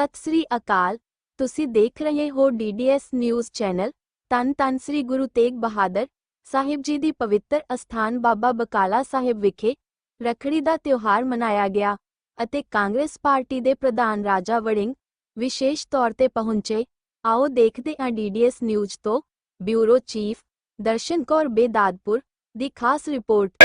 ست سری اکالکھ رہے ہو D D S news channel سری گرو تیگ بہادر اتھان بابا بکالا سا رکھڑی کا تہوار منایا گیا کانگریس پارٹی کے پردھانگ وشیش طور پہ پہنچے آؤ دیکھتے ہیں ڈی ڈی ایس نیوز تو بیورو چیف درشن کور بے دادپور خاص رپورٹ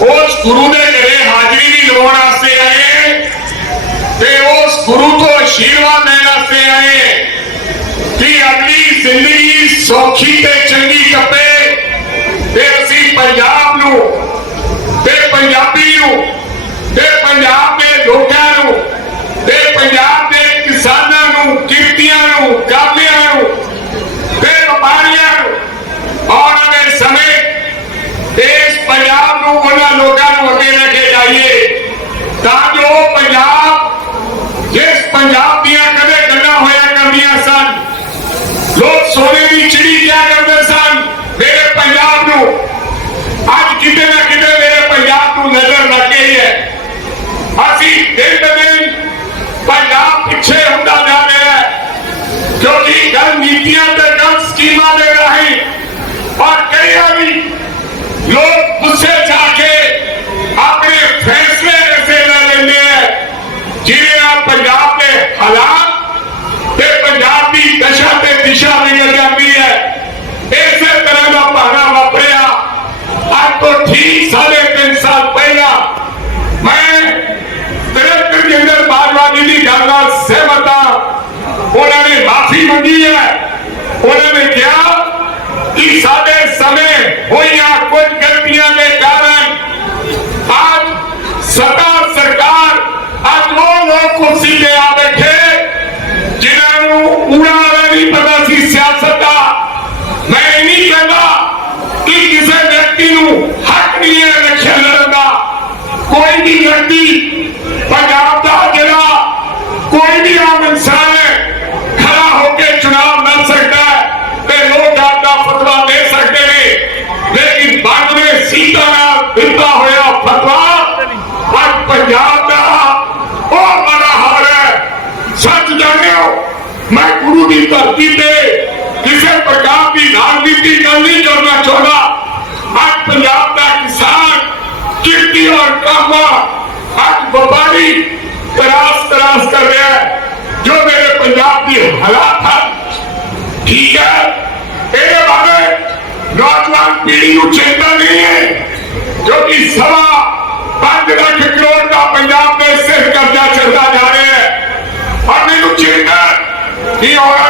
ਉਸ ਗੁਰੂ ਨੇ ਮੇਰੇ ਹਾਜ਼ਰੀ ਦੀ ਲੋੜ ਆਸਤੇ ਆਏ ਤੇ ਉਸ ਗੁਰੂ ਤੋਂ ਅਸ਼ੀਰਵਾਦ ਲੈਣ ਆਸਤੇ ਆਏ ਕਿ ਅਗਲੀ ਜ਼ਿੰਦਗੀ ਸੌਖੀ ਤੇ ਚੰਗੀ ਕੱਪੇ ਤੇ ਅਸੀਂ ਪੰਜਾਬ ਨੂੰ ਤੇ ਪੰਜਾਬੀ ਨੂੰ ਤੇ ਪੰਜਾਬ ਦੇ ਲੋਕਾਂ ਨੂੰ ਤੇ ਪੰਜਾਬ ਦੇ ਕਿਸਾਨਾਂ ਨੂੰ ਕਿਰਤੀਆਂ ਨੂੰ ਕੱਲ پنجاب دا کوئی بہت مرا ہار ہے تے دا دا دے سکتے لیکن سیتا فتوا اور پنجاب بڑا سچ جگہ میں گرو کی دھرتی کسی پرکار کی راجنیتی نہیں کرنا چاہتا پنجاب دا انسان چٹی اور تراس تراس کر رہا ہے جو میرے حالات کو چینتا نہیں ہے کہ سوا پانچ لاکھ کروڑ کا پنجاب میں قبضہ چلتا جا رہے ہیں اور میرے کو چینتا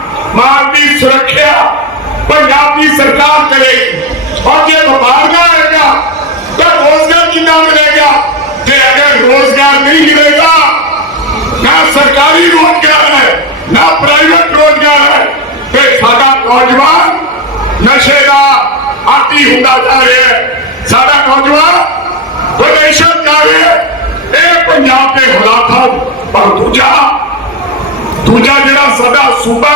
مالی سرکھیا پنجابی سرکار کرے گی اور جب مارنا آئے گا تو روزگار کتنا ملے گا کہ جی اگر روزگار نہیں ملے گا نہ سرکاری روزگار ہے نہ پرائیویٹ روزگار ہے تو سارا نوجوان نشے گا آتی ہوں جا رہے ہیں سارا نوجوان ودیشن جا رہے ہیں اے پنجاب کے حالات پر دوجا دوجا جڑا سدا صوبہ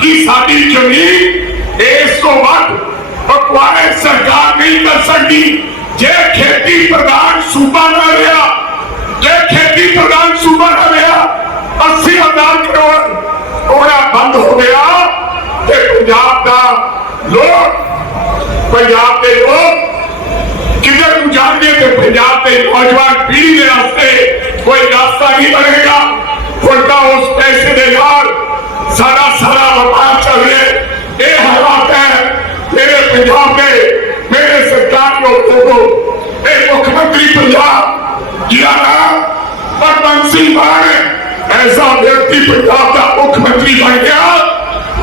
کی ساری زمین اس کو وقت بکوائے سرکار نہیں کر سکتی جے کھیتی پردان صوبہ نہ رہا جے کھیتی پردان صوبہ نہ رہا اسی ہزار کروڑ اوڑا بند ہو گیا کہ پنجاب کا لوگ پنجاب کے لوگ کدھر کو جانے پنجاب کے نوجوان پنجا پیڑھی کے راستے کوئی راستہ نہیں بنے گا ہوں اس پیسے دے یار سارا سارا وپ یہاں کا متری بن گیا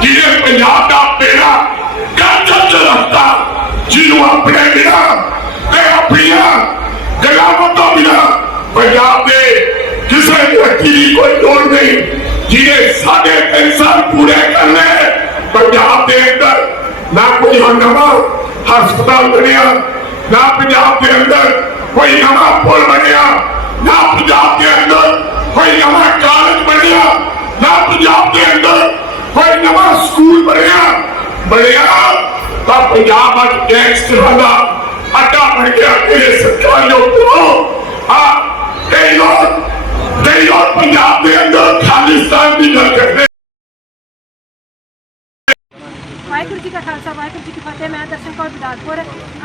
جنہیں پیڑا کلچر چلا جن اپنے بل اپنی گلاب کی کوئی لوگ نہیں پجاب دے اندر نہ ہاں اٹا بن گیا خالی ਵਾਹਿਗੁਰੂ ਜੀ ਕਾ ਖਾਲਸਾ ਵਾਹਿਗੁਰੂ ਜੀ ਕੀ ਫਤਿਹ ਮੈਂ ਦਰਸ਼ਨ ਕੌਰ ਬਿਦਾਦਪੁਰ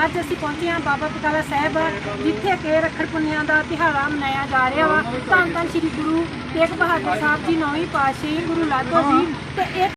ਅੱਜ ਅਸੀਂ ਪਹੁੰਚੇ ਹਾਂ ਬਾਬਾ ਪਟਾਲਾ ਸਾਹਿਬ ਜਿੱਥੇ ਕੇ ਰਖੜ ਪੁੰਨਿਆਂ ਦਾ ਤਿਹਾਰਾ ਮਨਾਇਆ ਜਾ ਰਿਹਾ ਵਾ ਧੰਨ ਧੰਨ ਸ੍ਰੀ ਗੁਰੂ ਤੇਗ ਬਹਾਦਰ ਸਾਹਿਬ ਜੀ ਨੌਵੀਂ ਪਾਤਸ਼ਾਹੀ ਗੁਰੂ ਲਾਗੋ ਜੀ ਤੇ ਇਹ